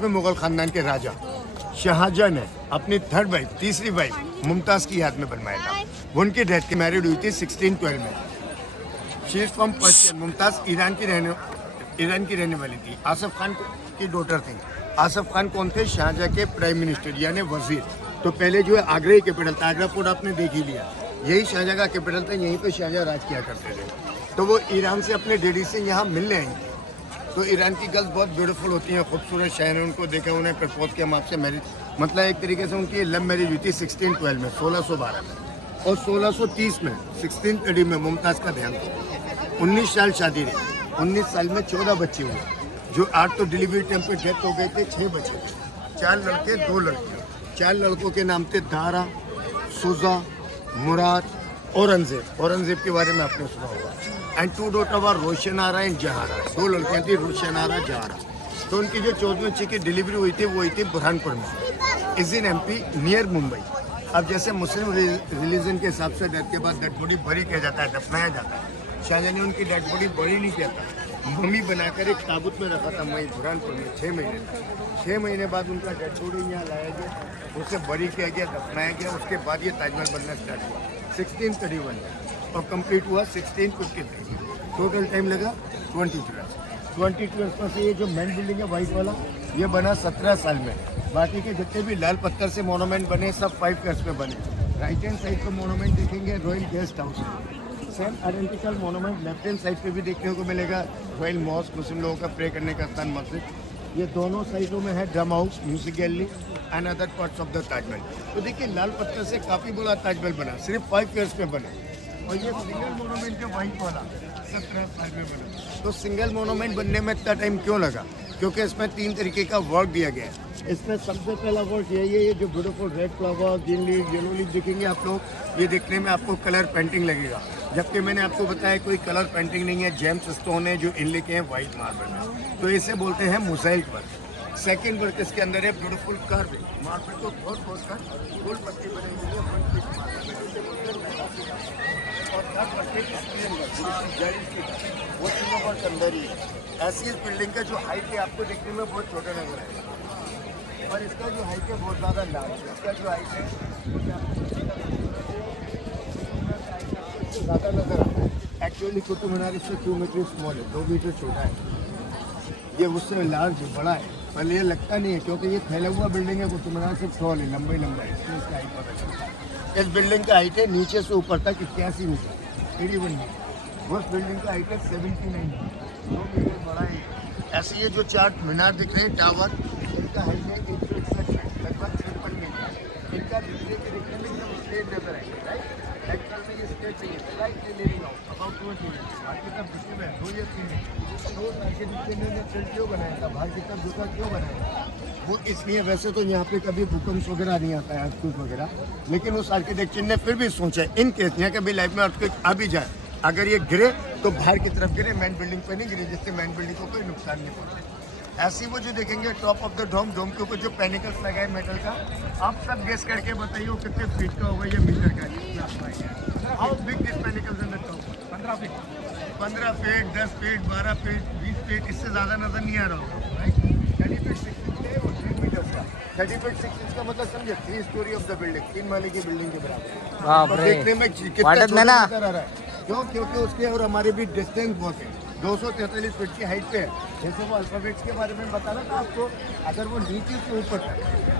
में मुगल खानदान के राजा शाहजहां ने अपनी थर्ड वाइफ, तीसरी वाइफ मुमताज़ की याद में बनवाया था। वो उनकी डेथ की मैरिड हुई थी 1612 में। She is from Persian. Mumtaz Iran की रहने वाली थी। आसफ खान की डॉटर थी। आसफ खान कौन थे? शाहजहां के प्राइम मिनिस्टर यानी वजीर। तो पहले जो है आगरा ही कैपिटल था। आगरा फोर्ट आपने देख ही लिया, यही शाहजहां का कैपिटल था। यहीं पे शाहजहां राज किया करते थे। तो वो ईरान से अपने डैडी से यहाँ मिलने आई थी। तो ईरान की गर्ल्स बहुत ब्यूटीफुल होती हैं, खूबसूरत शहर है। उनको देखा, उन्हें प्रपोज किया, हम आपसे मैरिज, मतलब एक तरीके से उनकी लव मैरिज हुई थी 1612 में, 1612 में। और 1630 में 1630 में मुमताज़ का देहांत हो। 19 साल शादी रही। 19 साल में 14 बच्चे हुए, जो 8 तो डिलीवरी टाइम पे डेथ हो गए थे, 6 बच्चे थे, 4 लड़के 2 लड़कियाँ। 4 लड़कों के नाम थे दारा, सुजा, मुराद, औरंगजेब। औरंगजेब के बारे में आपने सुना होगा। And 2 daughter were Roshanara and Jahara. 2 लड़कियाँ थी, रोशनारा, जहारा। तो उनकी जो 14वीं बच्चे की डिलीवरी हुई थी वो हुई थी बुरहानपुर में, is in MP near Mumbai. अब जैसे मुस्लिम रिलीजन के हिसाब से डेथ के बाद डेड बॉडी बरी किया जाता है, दफनाया जाता है। शाहजहां ने उनकी डेड बॉडी बरी नहीं किया था, मम्मी बनाकर एक ताबूत में रखा था वहीं बुरहानपुर में 6 महीने तक। 6 महीने बाद उनका डेड बॉडी यहाँ लाया गया, उसे बरी किया गया, दफनाया गया। उसके बाद ये ताजमहल बनना स्टार्ट हुआ 1631 में और कंप्लीट हुआ 1653। टोटल टाइम लगा 22 ईयर्स से। ये जो मेन बिल्डिंग है वाइट वाला, ये बना 17 साल में। बाकी के जितने भी लाल पत्थर से मोनूमेंट बने सब 5 ईयर्स में बने। राइट हैंड साइड पर मोनूमेंट देखेंगे royal guest house, same identical monument left hand side पे भी देखने को मिलेगा, रॉयल मॉस्क, मुस्लिम लोगों का प्रे करने का स्थान, मस्जिद। ये दोनों साइडों में है drum house, music gallery and other parts of the Taj Mahal. तो देखिए लाल पत्थर से काफ़ी बड़ा ताजमहल बना, सिर्फ 5 ईयर्स में बने। और ये सिंगल मोनूमेंट है वाइट वाला, 17 साल में बना। तो सिंगल मोनूमेंट बनने में इतना टाइम क्यों लगा? क्योंकि इसमें 3 तरीके का वर्क दिया गया है। इसमें सबसे पहला वर्क यही है, ये जो beautiful red flower, green leaf, yellow leaf दिखेंगे आप लोग, ये देखने में आपको कलर पेंटिंग लगेगा। जबकि मैंने आपको बताया कोई कलर पेंटिंग नहीं है, जेम्स स्टोन है जो इनले के हैं वाइट मार्बल में। तो इसे बोलते हैं मोज़ाइक वर्क। सेकेंड वर्क इसके अंदर है ब्यूटीफुल कर्विंग, मार्बल को बहुत कर गोल पत्ती बनी हुई है, और थर्ड पत्ती स्क्रीन वर्क, वो तीनों वर्क अंदर ही है। ऐसी इस बिल्डिंग का जो हाइट है आपको देखने में बहुत छोटा नजर आएगा, और इसका जो हाइट है बहुत ज़्यादा लार्ज है। इसका जो हाइट है ज़्यादा नजर आता है। एक्चुअली कुतुब मीनार इससे 2 मीटर स्मॉल है, 2 मीटर छोटा है। ये उससे लार्ज है, बड़ा है, पर ये लगता नहीं है क्योंकि ये फैला हुआ बिल्डिंग है। कुतुब मीनार सिर्फ टॉल है, लंबाई है, इसमें इसका हाइट पता चलता है। इस बिल्डिंग का हाइट है नीचे से ऊपर तक 81 मीटर, 81 मीटर। उस बिल्डिंग का हाइट है 79 मीटर, 2 मीटर बड़ा है। ऐसे ये जो 4 मीनार दिख रहे हैं टावर, इनका हाइट है 161 फीट, लगभग 53 मीटर। इनका दूसरे के देखने में एकदम स्ट्रेट नजर आएगा, राइट? एक्चुअल में ये स्ट्रेट नहीं है, राइट से लेनी हो अबाउट 2 मीटर, बाकी तब दिखे हुए 2 या 3 मीटर। तो आर्किटेक्चर ने फिर क्यों बनाया था, बाहर की तरफ झुका क्यों बनाया? वो इसलिए, वैसे तो यहाँ पे कभी भूकंप वगैरह नहीं आता है, अर्थक्वेक वगैरह, लेकिन उस आर्किटेक्चर ने फिर भी सोचा इन केस यहाँ कभी लाइफ में अर्थक्वेक आ भी जाए, अगर ये गिरे तो बाहर की तरफ गिरे, मेन बिल्डिंग पर नहीं गिरे, जिससे मेन बिल्डिंग को कोई नुकसान नहीं पहुँचे। ऐसे वो जो देखेंगे टॉप ऑफ द डोम, डोम के ऊपर जो पेनिकल्स लगाए मेटल का, आप सब गेस करके बताइए वो कितने फीट का होगा या मीटर का? How big this panicles in the top? 15 feet, 15 feet, 10 feet, 12 feet, 20 feet, इससे ज़्यादा नजर नहीं आ रहा होगा, राइट? 30 फीट 6 इंच है और 3 मीटर का। 30 फीट 6 इंच का मतलब समझे 3 स्टोरी ऑफ द बिल्डिंग, 3 माले की बिल्डिंग के बराबर। और देखने में कितना छोटा नजर आ रहा है, क्यों? क्योंकि उसके और हमारे भी डिस्टेंस बहुत है, 243 फीट की हाइट पे है। जैसे वो अल्फाबेट्स के बारे में बता रहा था आपको, अगर वो नीचे से ऊपर तक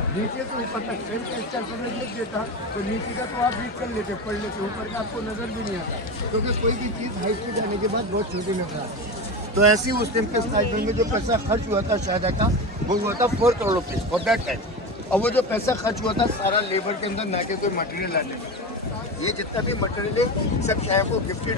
सेम का अल्फाबेट लिख देता तो नीचे का तो आप रीड कर लेते, पढ़ लेते, ऊपर का आपको नजर भी नहीं आता, क्योंकि कोई भी चीज़ हाइट पे जाने के बाद बहुत छोटी नजर आती है। तो ऐसे ही उस टाइम के ताजमहल में जो पैसा खर्च हुआ था शाहजहां का, वो हुआ था 4 crore rupees for that time. और वो जो पैसा खर्च हुआ था सारा लेबर के अंदर, ना कि कोई मटेरियल लाने में। ये जितना भी मटेरियल है सब शाह को गिफ्टेड